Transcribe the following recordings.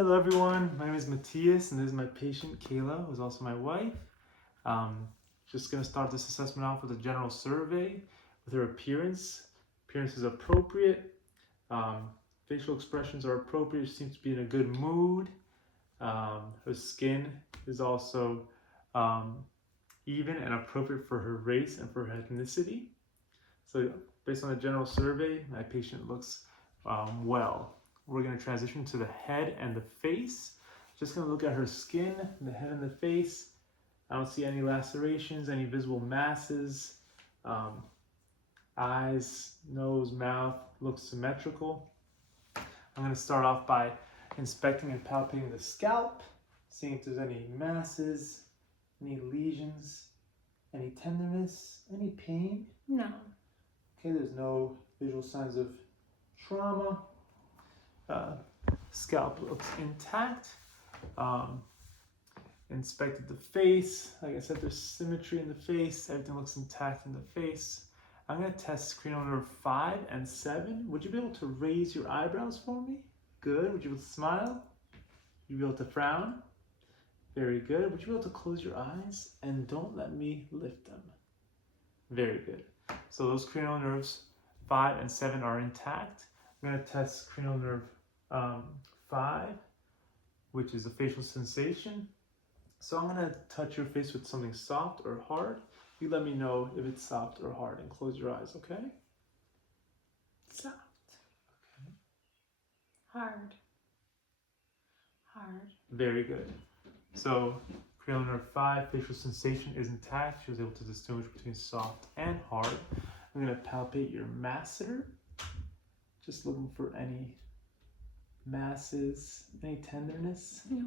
Hello everyone, my name is Matias and this is my patient Kayla, who's also my wife. Um, just going to start this assessment off with a general survey with her appearance. Appearance is appropriate, um, facial expressions are appropriate, she seems to be in a good mood. Her skin is also even and appropriate for her race and for her ethnicity. So based on the general survey, my patient looks well. We're going to transition to the head and the face. Just going to look at her skin, the head and the face. I don't see any lacerations, any visible masses. Eyes, nose, mouth looks symmetrical. I'm going to start off by inspecting and palpating the scalp, seeing if there's any masses, any lesions, any tenderness, any pain. No. Okay, there's no visual signs of trauma. Scalp looks intact. Inspected the face. Like I said, there's symmetry in the face. Everything looks intact in the face. I'm going to test cranial nerve 5 and 7. Would you be able to raise your eyebrows for me? Good. Would you be able to smile? Would you be able to frown? Very good. Would you be able to close your eyes? And don't let me lift them. Very good. So those cranial nerves 5 and 7 are intact. I'm going to test cranial nerve 5, which is a facial sensation. So I'm going to touch your face with something soft or hard. You let me know if it's soft or hard and close your eyes, okay? Soft. Okay. Hard. Hard. Very good. So cranial nerve 5, facial sensation is intact. She was able to distinguish between soft and hard. I'm going to palpate your masseter. Just looking for any masses, any tenderness. No.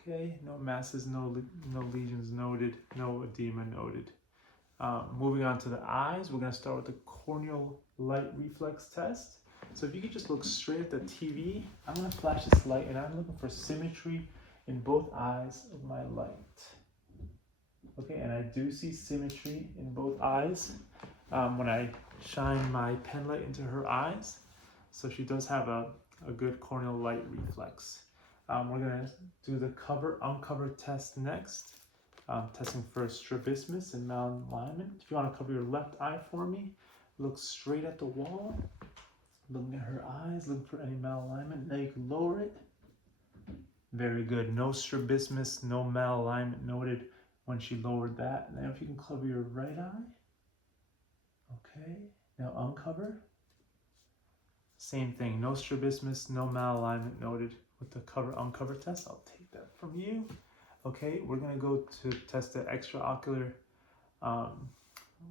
Okay, no masses, no lesions noted, no edema noted. Moving on to the eyes, we're going to start with the corneal light reflex test. So if you could just look straight at the TV, I'm going to flash this light and I'm looking for symmetry in both eyes of my light. Okay, and I do see symmetry in both eyes when I shine my pen light into her eyes. So she does have a good corneal light reflex. We're going to do the uncover test next. Testing for strabismus and malalignment. If you want to cover your left eye for me, look straight at the wall. Looking at her eyes, looking for any malalignment. Now you can lower it. Very good. No strabismus, no malalignment noted when she lowered that. Now if you can cover your right eye. Okay. Now uncover. Same thing. No strabismus, no malalignment noted with the uncover test. I'll take that from you. Okay, we're going to go to test the extraocular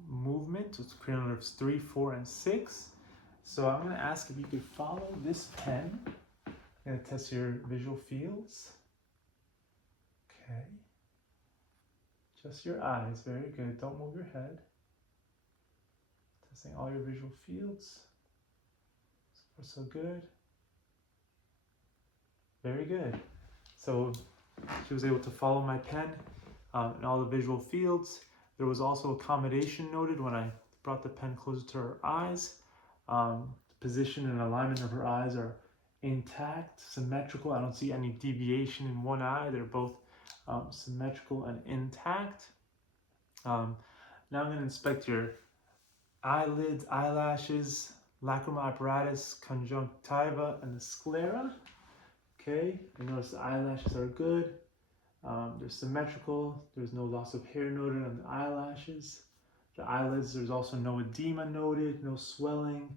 movement with cranial nerves 3, 4, and 6. So I'm going to ask if you could follow this pen. I'm going to test your visual fields. Okay. Just your eyes. Very good. Don't move your head. Testing all your visual fields. So far, so good. Very good. So she was able to follow my pen in all the visual fields. There was also accommodation noted when I brought the pen closer to her eyes. The position and alignment of her eyes are intact, symmetrical. I don't see any deviation in one eye. They're both symmetrical and intact. Now I'm going to inspect your eyelids, eyelashes, lacrimal apparatus, conjunctiva, and the sclera. Okay, you notice the eyelashes are good. They're symmetrical. There's no loss of hair noted on the eyelashes. The eyelids, there's also no edema noted, no swelling,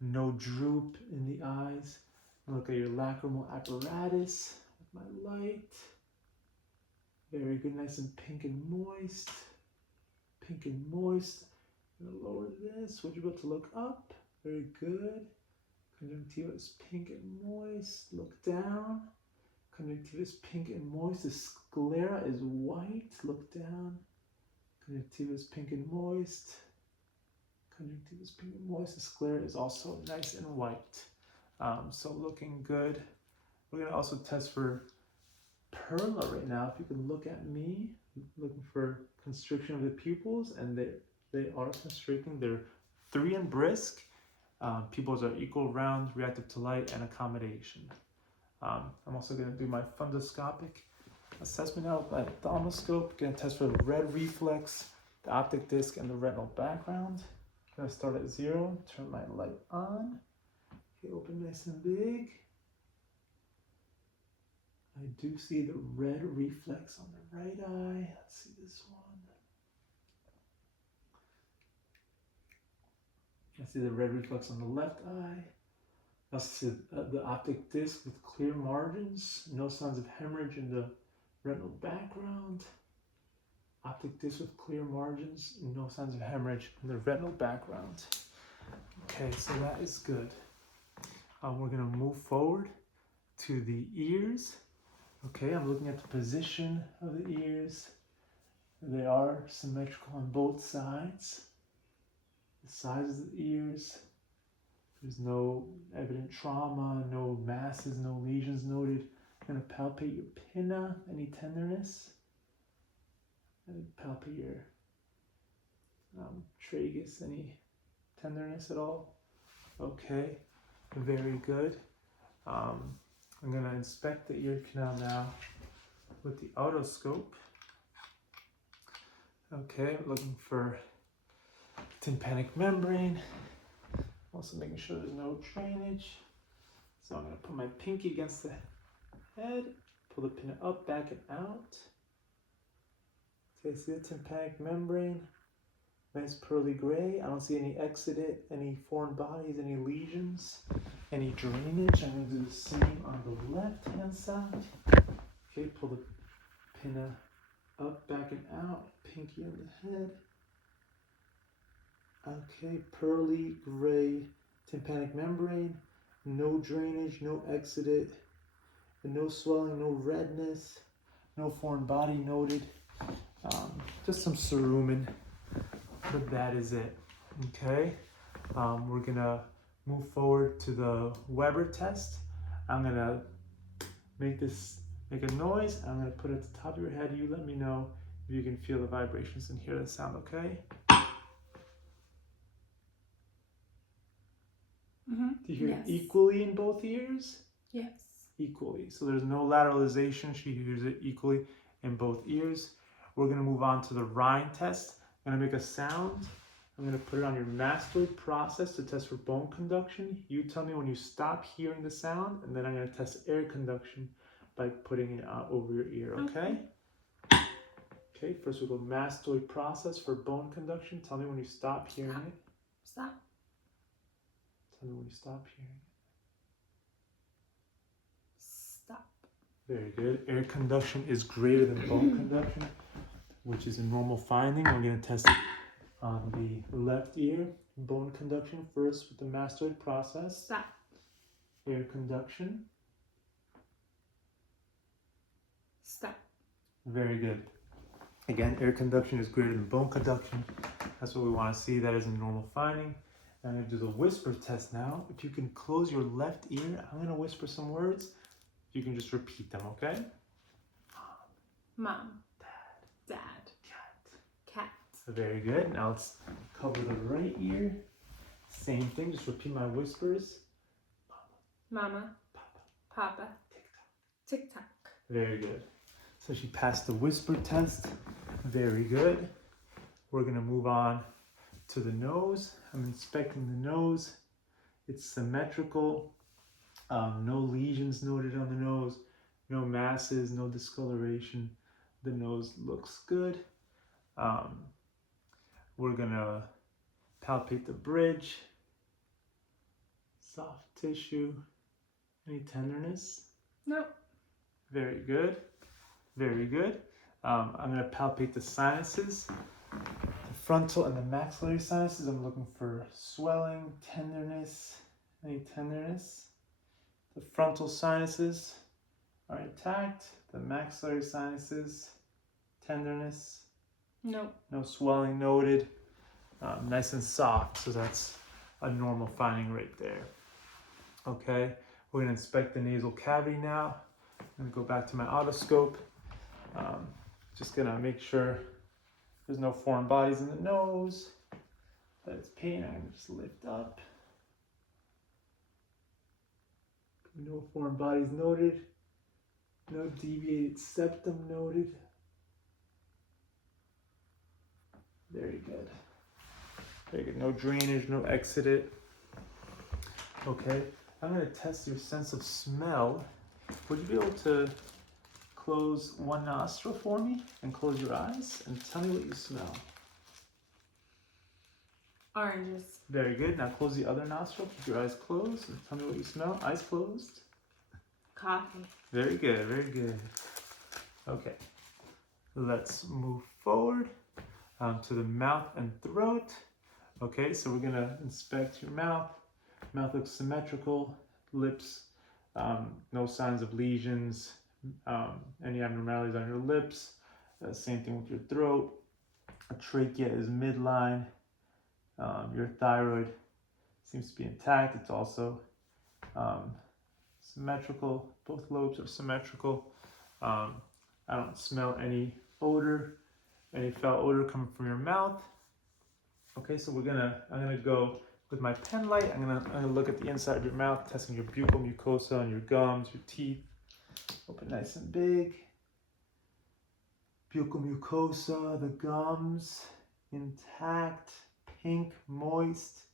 no droop in the eyes. Look at your lacrimal apparatus with my light. Very good, nice and pink and moist. Pink and moist. I'm gonna lower this. Would you be able to look up? Very good. Conjunctiva is pink and moist. Look down. Conjunctiva is pink and moist. The sclera is white. Look down. Conjunctiva is pink and moist. Conjunctiva is pink and moist. The sclera is also nice and white. So looking good. We're going to also test for perla right now. If you can look at me, looking for constriction of the pupils, and they are constricting. They're 3 and brisk. Pupils are equal, round, reactive to light, and accommodation. I'm also going to do my fundoscopic assessment now with my ophthalmoscope. Going to test for the red reflex, the optic disc, and the retinal background. Going to start at 0, turn my light on. Okay, open nice and big. I do see the red reflex on the right eye. Let's see this one. I see the red reflex on the left eye. I see the optic disc with clear margins. No signs of hemorrhage in the retinal background. Optic disc with clear margins. No signs of hemorrhage in the retinal background. Okay, so that is good. We're going to move forward to the ears. Okay, I'm looking at the position of the ears. They are symmetrical on both sides. The size of the ears. There's no evident trauma, no masses, no lesions noted. I'm going to palpate your pinna, any tenderness. And palpate your tragus, any tenderness at all. Okay, very good. I'm going to inspect the ear canal now with the otoscope. Okay, looking for tympanic membrane. Also making sure there's no drainage. So I'm going to put my pinky against the head, pull the pinna up, back, and out. Okay, see the tympanic membrane? Nice pearly gray. I don't see any exudate, any foreign bodies, any lesions, any drainage. I'm going to do the same on the left-hand side. Okay, pull the pinna up, back, and out. Pinky on the head. Okay, pearly gray tympanic membrane. No drainage, no exudate, and no swelling, no redness, no foreign body noted. Just some cerumen, but that is it. Okay, we're gonna move forward to the Weber test. I'm gonna make a noise. I'm gonna put it at the top of your head. You let me know if you can feel the vibrations and hear the sound. Okay? Do you hear it equally in both ears? Yes. Equally. So there's no lateralization. She hears it equally in both ears. We're going to move on to the Rhine test. I'm going to make a sound. I'm going to put it on your mastoid process to test for bone conduction. You tell me when you stop hearing the sound, and then I'm going to test air conduction by putting it over your ear, okay? Okay, first we'll go mastoid process for bone conduction. Tell me when you stop hearing it. Stop. Tell me when you stop hearing it. Stop. Very good. Air conduction is greater than bone conduction, which is a normal finding. We're going to test it on the left ear. Bone conduction first with the mastoid process. Stop. Air conduction. Stop. Very good. Again, air conduction is greater than bone conduction. That's what we want to see. That is a normal finding. I'm going to do the whisper test now. If you can close your left ear, I'm going to whisper some words. You can just repeat them, okay? Mom. Dad. Cat. Very good. Now let's cover the right ear. Same thing, just repeat my whispers. Mama. Papa. Tick-tock. Very good. So she passed the whisper test. Very good. We're going to move on to the nose. I'm inspecting the nose. It's symmetrical. No lesions noted on the nose. No masses, no discoloration. The nose looks good. We're going to palpate the bridge. Soft tissue. Any tenderness? No. Very good. Very good. I'm going to palpate the sinuses. The frontal and the maxillary sinuses. I'm looking for swelling, tenderness, any tenderness. The frontal sinuses are intact. The maxillary sinuses, tenderness. No. No swelling noted. Nice and soft. So that's a normal finding right there. Okay. We're going to inspect the nasal cavity now. I'm going to go back to my otoscope. Just going to make sure there's no foreign bodies in the nose. That it's pain. I'm going to just lift up. No foreign bodies noted. No deviated septum noted. Very good. Very good. No drainage, no exudate. Okay. I'm going to test your sense of smell. Would you be able to close one nostril for me and close your eyes and tell me what you smell? Oranges. Very good. Now close the other nostril. Keep your eyes closed and tell me what you smell. Eyes closed. Coffee. Very good. Very good. Okay. Let's move forward to the mouth and throat. Okay, so we're going to inspect your mouth. Mouth looks symmetrical. Lips, no signs of lesions, any abnormalities on your lips. Same thing with your throat. A trachea is midline. Your thyroid seems to be intact. It's also symmetrical. Both lobes are symmetrical. I don't smell any odor, any foul odor coming from your mouth. Okay, so I'm gonna go with my pen light. I'm gonna look at the inside of your mouth, testing your buccal mucosa and your gums, your teeth. Open nice and big. Buccal mucosa, the gums, intact, pink, moist,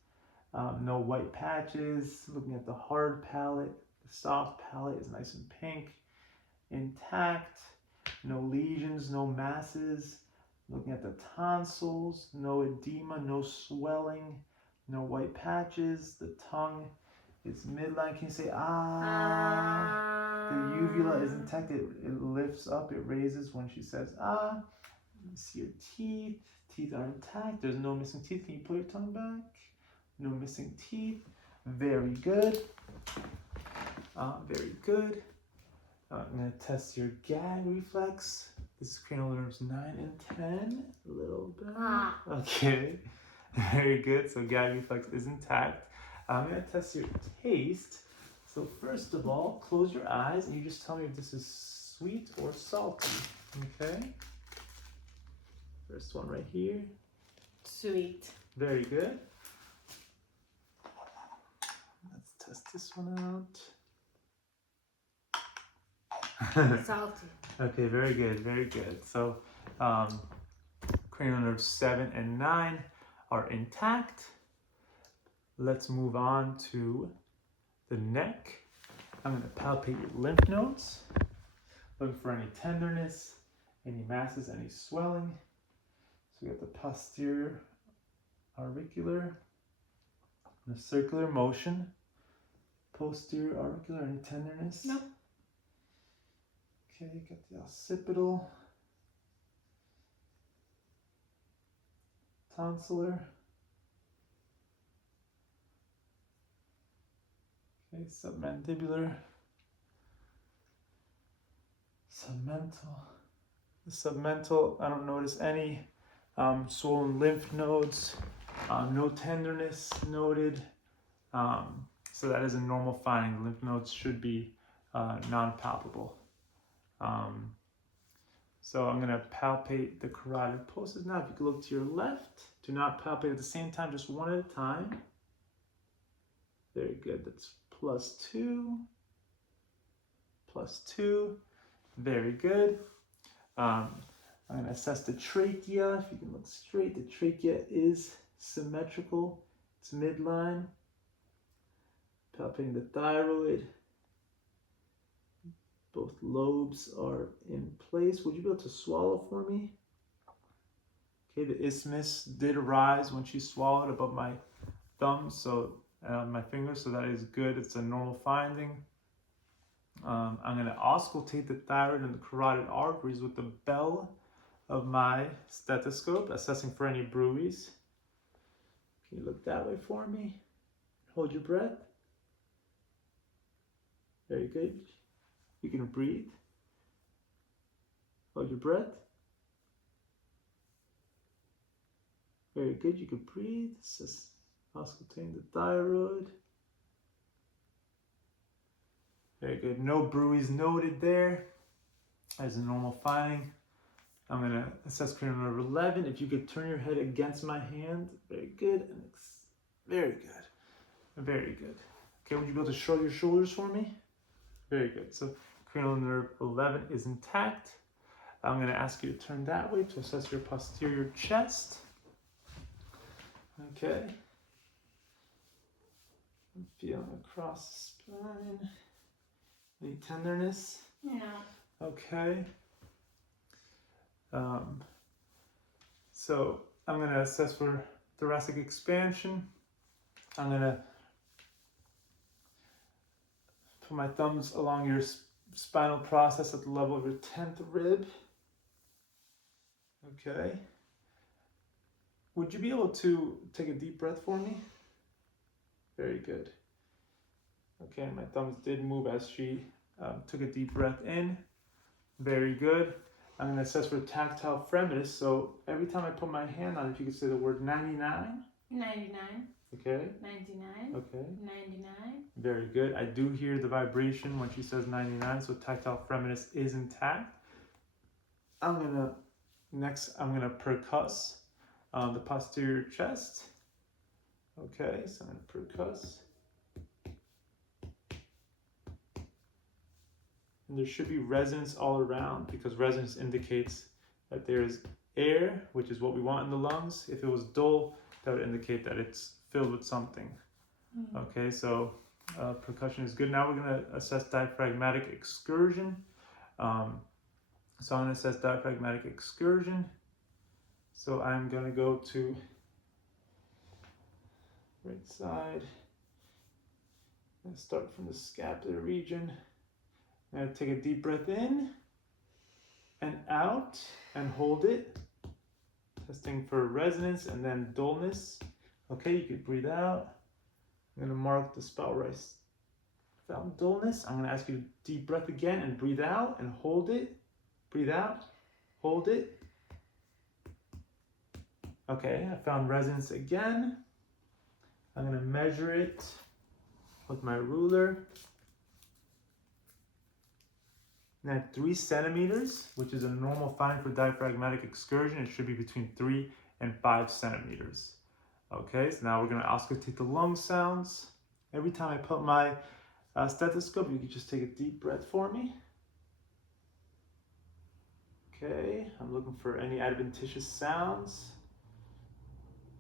no white patches. Looking at the hard palate, the soft palate is nice and pink, intact, no lesions, no masses. Looking at the tonsils, no edema, no swelling, no white patches. The tongue is midline. Can you say ah? The uvula is intact. It lifts up, it raises when she says ah. Let me see your teeth. Teeth are intact. There's no missing teeth. Can you pull your tongue back? No missing teeth. Very good. Very good. I'm going to test your gag reflex. This is cranial nerves 9 and 10. A little bit. Okay. Very good. So gag reflex is intact. I'm going to test your taste. So first of all, close your eyes and you just tell me if this is sweet or salty. Okay. First one right here. Sweet. Very good. Let's test this one out. Salty. Okay, very good, very good. So cranial nerves 7 and 9 are intact. Let's move on to the neck. I'm going to palpate your lymph nodes. Look for any tenderness, any masses, any swelling. So we got the posterior auricular, the circular motion. Posterior auricular, any tenderness? No. Okay, got the occipital, tonsillar. Okay, submandibular, submental. The submental, I don't notice any swollen lymph nodes, no tenderness noted. So that is a normal finding. The lymph nodes should be non-palpable. So I'm going to palpate the carotid pulses now. If you could look to your left, do not palpate at the same time, just one at a time. Very good. That's +2, +2. Very good. I'm going to assess the trachea. If you can look straight, the trachea is symmetrical. It's midline. Palpating the thyroid. Both lobes are in place. Would you be able to swallow for me? Okay, the isthmus did rise when she swallowed above my thumb, so my finger, so that is good. It's a normal finding. I'm going to auscultate the thyroid and the carotid arteries with the bell of my stethoscope, assessing for any bruits. Can you look that way for me? Hold your breath. Very good. You can breathe. Hold your breath. Very good. You can breathe. It's just auscultating the thyroid. Very good. No bruits noted there. As a normal finding. I'm going to assess cranial nerve 11. If you could turn your head against my hand. Very good. Very good. Very good. Okay, would you be able to shrug your shoulders for me? Very good. So cranial nerve 11 is intact. I'm going to ask you to turn that way to assess your posterior chest. Okay. I'm feeling across the spine. Any tenderness? No. Okay. So I'm going to assess for thoracic expansion. I'm going to put my thumbs along your spinal process at the level of your 10th rib. Okay. Would you be able to take a deep breath for me? Very good. Okay, my thumbs did move as she took a deep breath in. Very good. I'm going to assess for tactile fremitus. So every time I put my hand on it, if you could say the word 99. 99. Okay. 99. Okay. 99. Very good. I do hear the vibration when she says 99, so tactile fremitus is intact. Next I'm gonna percuss the posterior chest. Okay, so I'm gonna percuss. And there should be resonance all around because resonance indicates that there is air, which is what we want in the lungs. If it was dull, that would indicate that it's filled with something. Mm-hmm. Okay, so percussion is good. Now we're going to assess diaphragmatic excursion. So I'm going to assess diaphragmatic excursion. So I'm going to go to right side. I'm going to start from the scapular region. I'm going to take a deep breath in and out and hold it. Testing for resonance and then dullness. Okay, you can breathe out. I'm going to mark the spot where I found dullness. I'm going to ask you to deep breath again and breathe out and hold it. Breathe out, hold it. Okay, I found resonance again. I'm going to measure it with my ruler. And at 3 centimeters, which is a normal find for diaphragmatic excursion, it should be between 3 and 5 centimeters. Okay, so now we're going to auscultate the lung sounds. Every time I put my stethoscope, you can just take a deep breath for me. Okay, I'm looking for any adventitious sounds.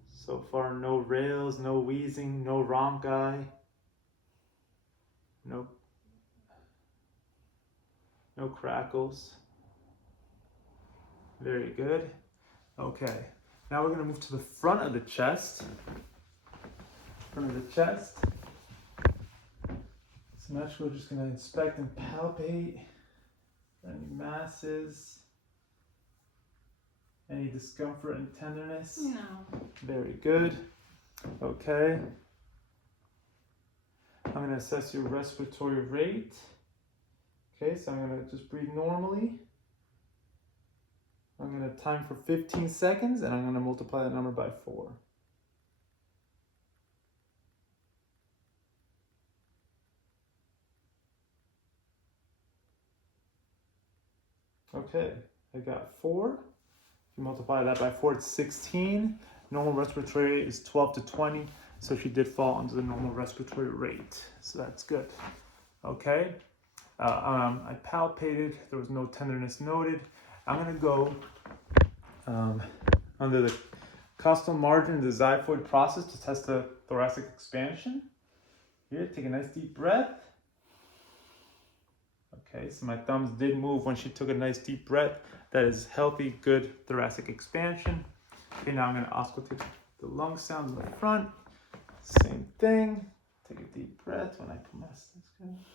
So far, no rails, no wheezing, no rhonchi, no crackles. Very good. Okay, now we're going to move to the front of the chest. Front of the chest. So next we're just going to inspect and palpate any masses, any discomfort and tenderness. No. Very good. Okay. I'm going to assess your respiratory rate. Okay, so I'm going to just breathe normally. I'm going to time for 15 seconds and I'm going to multiply that number by 4. Okay, I got 4. If you multiply that by 4, it's 16. Normal respiratory rate is 12 to 20, so she did fall under the normal respiratory rate. So that's good. Okay, I palpated. There was no tenderness noted. I'm going to go under the costal margin, the xiphoid process to test the thoracic expansion. Here, take a nice deep breath. Okay, so my thumbs did move when she took a nice deep breath. That is healthy, good thoracic expansion. Okay, now I'm going to auscultate the lung sounds in the front. Same thing. Take a deep breath when I put my stethoscope.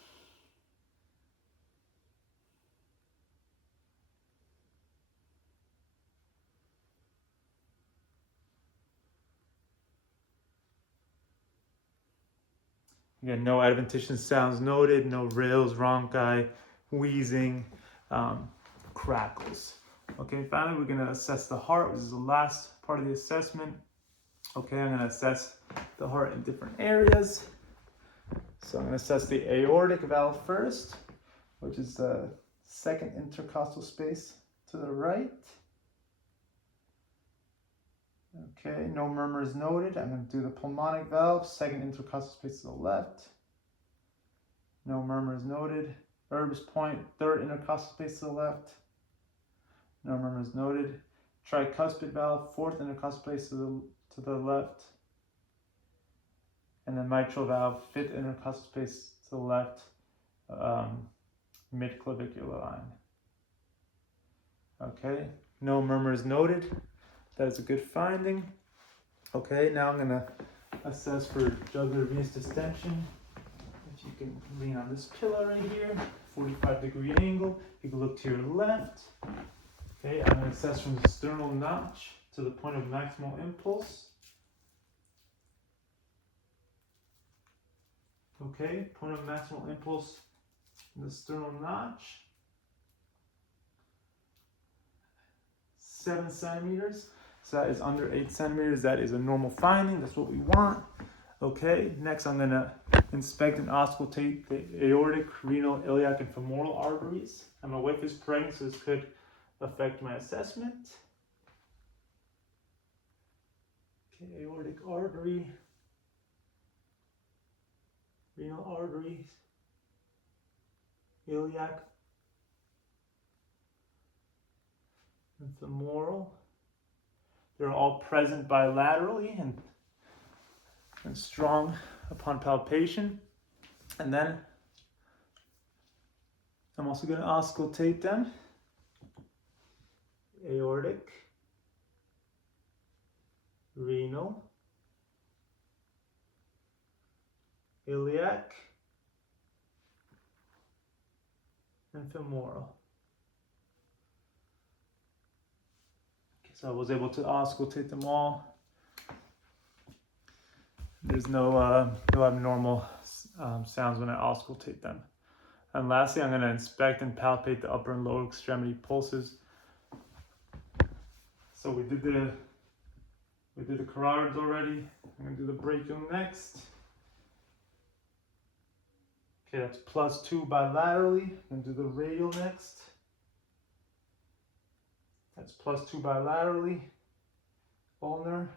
Again, no adventitious sounds noted, no rails, rhonchi, wheezing, crackles. Okay, finally we're going to assess the heart, which is the last part of the assessment. Okay, I'm going to assess the heart in different areas. So I'm going to assess the aortic valve first, which is the second intercostal space to the right. Okay, no murmurs noted. I'm going to do the pulmonic valve, second intercostal space to the left. No murmurs noted. Erb's point, third intercostal space to the left. No murmurs noted. Tricuspid valve, fourth intercostal space to the left. And then mitral valve, fifth intercostal space to the left, mid-clavicular line. Okay, no murmurs noted. That is a good finding. Okay, now I'm gonna assess for jugular venous distension. If you can lean on this pillar right here, 45-degree angle. You can look to your left. Okay, I'm gonna assess from the sternal notch to the point of maximal impulse. Okay, point of maximal impulse in the sternal notch. 7 centimeters. So that is under 8 centimeters. That is a normal finding. That's what we want. Okay, next I'm gonna inspect and auscultate the aortic, renal, iliac, and femoral arteries. I'm awake this pregnant, so this could affect my assessment. Okay, aortic artery, renal arteries, iliac, and femoral. They're all present bilaterally and strong upon palpation. And then I'm also going to auscultate them. Aortic, renal, iliac, and femoral. Okay, so I was able to auscultate them all. There's no abnormal sounds when I auscultate them. And lastly, I'm going to inspect and palpate the upper and lower extremity pulses. So we did the carotids already. I'm going to do the brachial next. Okay, that's +2 bilaterally. I'm going to do the radial next. That's +2 bilaterally. Ulnar.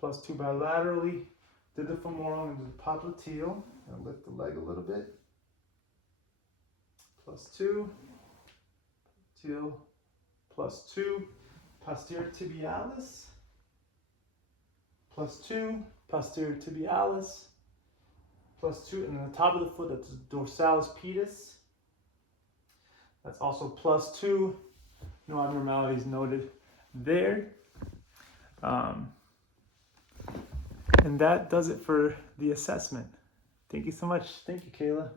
+2 bilaterally. Did the femoral and the popliteal. I'll lift the leg a little bit. +2. Till +2. Posterior tibialis. +2. Posterior tibialis. +2. And then the top of the foot, that's dorsalis pedis. That's also +2. No abnormalities noted there. And that does it for the assessment. Thank you so much. Thank you, Kayla.